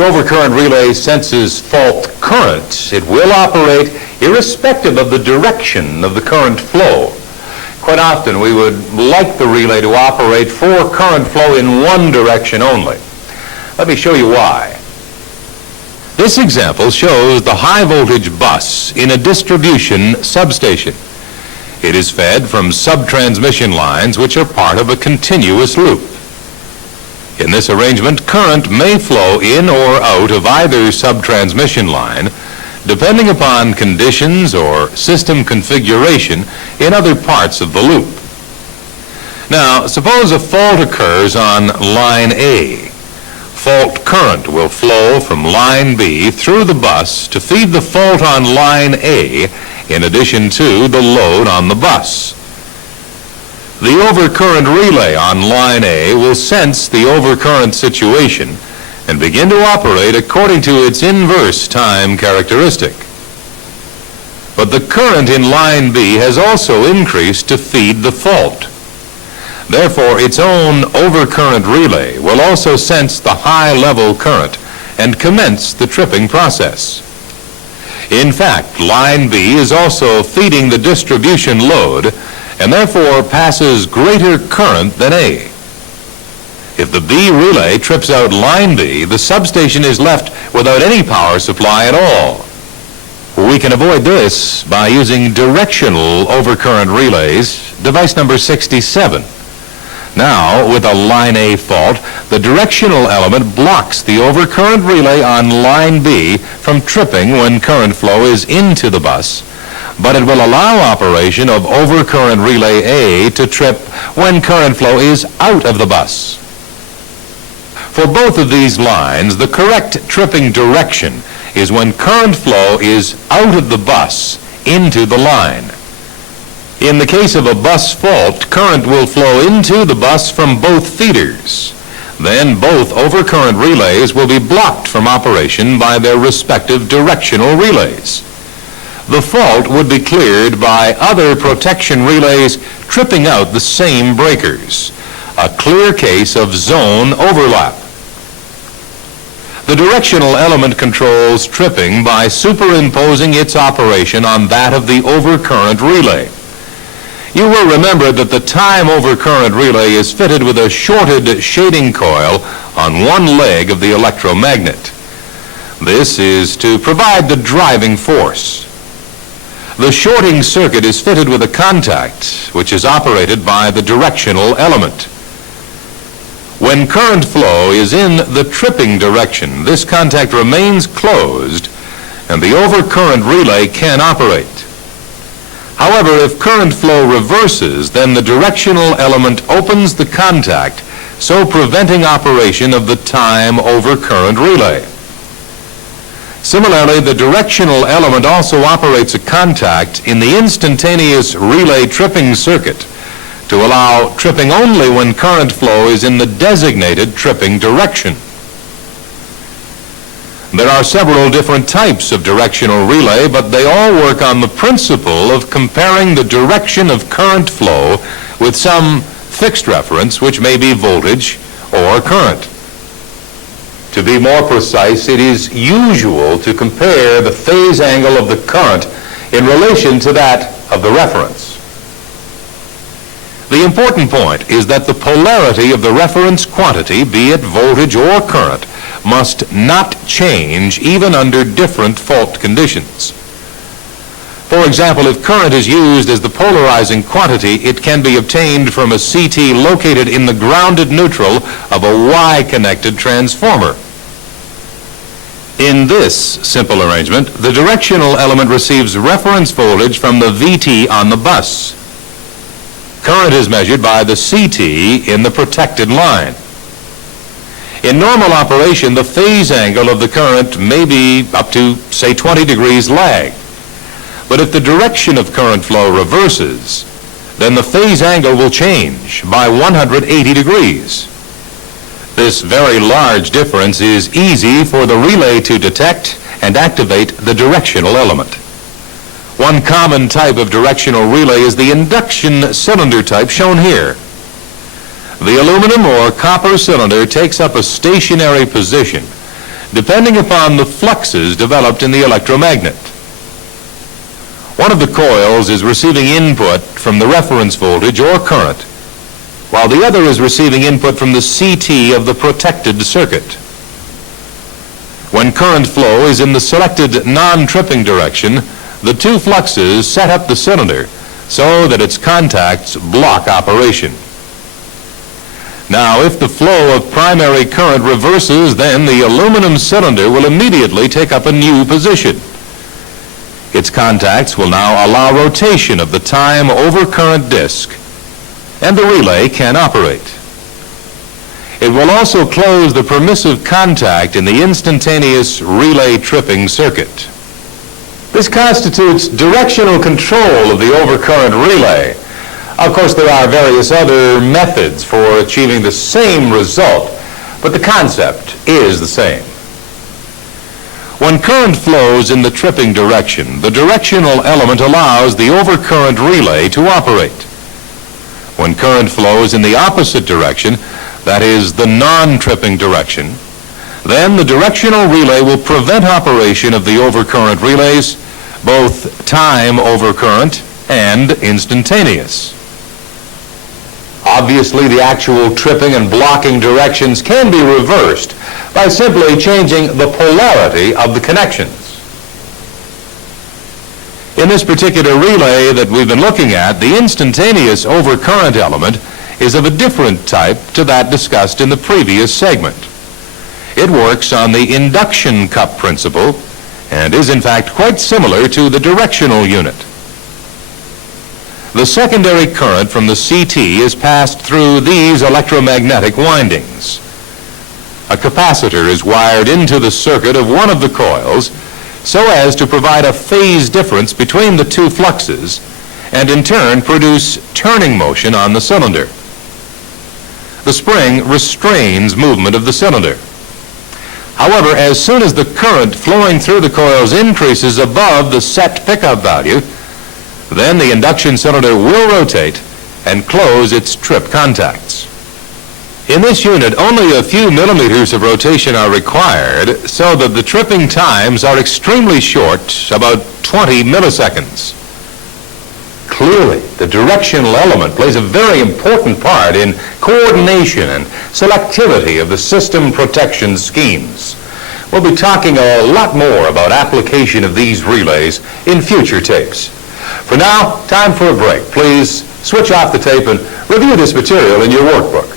overcurrent relay senses fault current, it will operate irrespective of the direction of the current flow. Quite often we would like the relay to operate for current flow in one direction only. Let me show you why. This example shows the high voltage bus in a distribution substation. It is fed from sub-transmission lines which are part of a continuous loop. In this arrangement, current may flow in or out of either sub-transmission line depending upon conditions or system configuration in other parts of the loop. Now, suppose a fault occurs on line A. Fault current will flow from line B through the bus to feed the fault on line A in addition to the load on the bus. The overcurrent relay on line A will sense the overcurrent situation and begin to operate according to its inverse time characteristic. But the current in line B has also increased to feed the fault. Therefore, its own overcurrent relay will also sense the high level current and commence the tripping process. In fact, line B is also feeding the distribution load and therefore passes greater current than A. If the B relay trips out line B, the substation is left without any power supply at all. We can avoid this by using directional overcurrent relays, device number 67. Now, with a line A fault, the directional element blocks the overcurrent relay on line B from tripping when current flow is into the bus, but it will allow operation of overcurrent relay A to trip when current flow is out of the bus. For both of these lines, the correct tripping direction is when current flow is out of the bus into the line. In the case of a bus fault, current will flow into the bus from both feeders. Then both overcurrent relays will be blocked from operation by their respective directional relays. The fault would be cleared by other protection relays tripping out the same breakers, a clear case of zone overlap. The directional element controls tripping by superimposing its operation on that of the overcurrent relay. You will remember that the time overcurrent relay is fitted with a shorted shading coil on one leg of the electromagnet. This is to provide the driving force. The shorting circuit is fitted with a contact which is operated by the directional element. When current flow is in the tripping direction, this contact remains closed and the overcurrent relay can operate. However, if current flow reverses, then the directional element opens the contact, so preventing operation of the time overcurrent relay. Similarly, the directional element also operates a contact in the instantaneous relay tripping circuit to allow tripping only when current flow is in the designated tripping direction. There are several different types of directional relay, but they all work on the principle of comparing the direction of current flow with some fixed reference, which may be voltage or current. To be more precise, it is usual to compare the phase angle of the current in relation to that of the reference. The important point is that the polarity of the reference quantity, be it voltage or current, must not change even under different fault conditions. For example, if current is used as the polarizing quantity, it can be obtained from a CT located in the grounded neutral of a Y-connected transformer. In this simple arrangement, the directional element receives reference voltage from the VT on the bus. Current is measured by the CT in the protected line. In normal operation, the phase angle of the current may be up to, say, 20 degrees lag. But if the direction of current flow reverses, then the phase angle will change by 180 degrees. This very large difference is easy for the relay to detect and activate the directional element. One common type of directional relay is the induction cylinder type shown here. The aluminum or copper cylinder takes up a stationary position depending upon the fluxes developed in the electromagnet. One of the coils is receiving input from the reference voltage or current, while the other is receiving input from the CT of the protected circuit. When current flow is in the selected non-tripping direction, the two fluxes set up the cylinder so that its contacts block operation. Now, if the flow of primary current reverses, then the aluminum cylinder will immediately take up a new position. Its contacts will now allow rotation of the time over current disk, and the relay can operate. It will also close the permissive contact in the instantaneous relay tripping circuit. This constitutes directional control of the overcurrent relay. Of course, there are various other methods for achieving the same result, but the concept is the same. When current flows in the tripping direction, the directional element allows the overcurrent relay to operate. When current flows in the opposite direction, that is the non-tripping direction, then the directional relay will prevent operation of the overcurrent relays, both time overcurrent and instantaneous. Obviously, the actual tripping and blocking directions can be reversed by simply changing the polarity of the connections. In this particular relay that we've been looking at, the instantaneous overcurrent element is of a different type to that discussed in the previous segment. It works on the induction cup principle and is in fact quite similar to the directional unit. The secondary current from the CT is passed through these electromagnetic windings. A capacitor is wired into the circuit of one of the coils so as to provide a phase difference between the two fluxes and in turn produce turning motion on the cylinder. The spring restrains movement of the cylinder. However, as soon as the current flowing through the coils increases above the set pickup value, then the induction cylinder will rotate and close its trip contacts. In this unit, only a few millimeters of rotation are required so that the tripping times are extremely short, about 20 milliseconds. Clearly, the directional element plays a very important part in coordination and selectivity of the system protection schemes. We'll be talking a lot more about application of these relays in future tapes. For now, time for a break. Please switch off the tape and review this material in your workbook.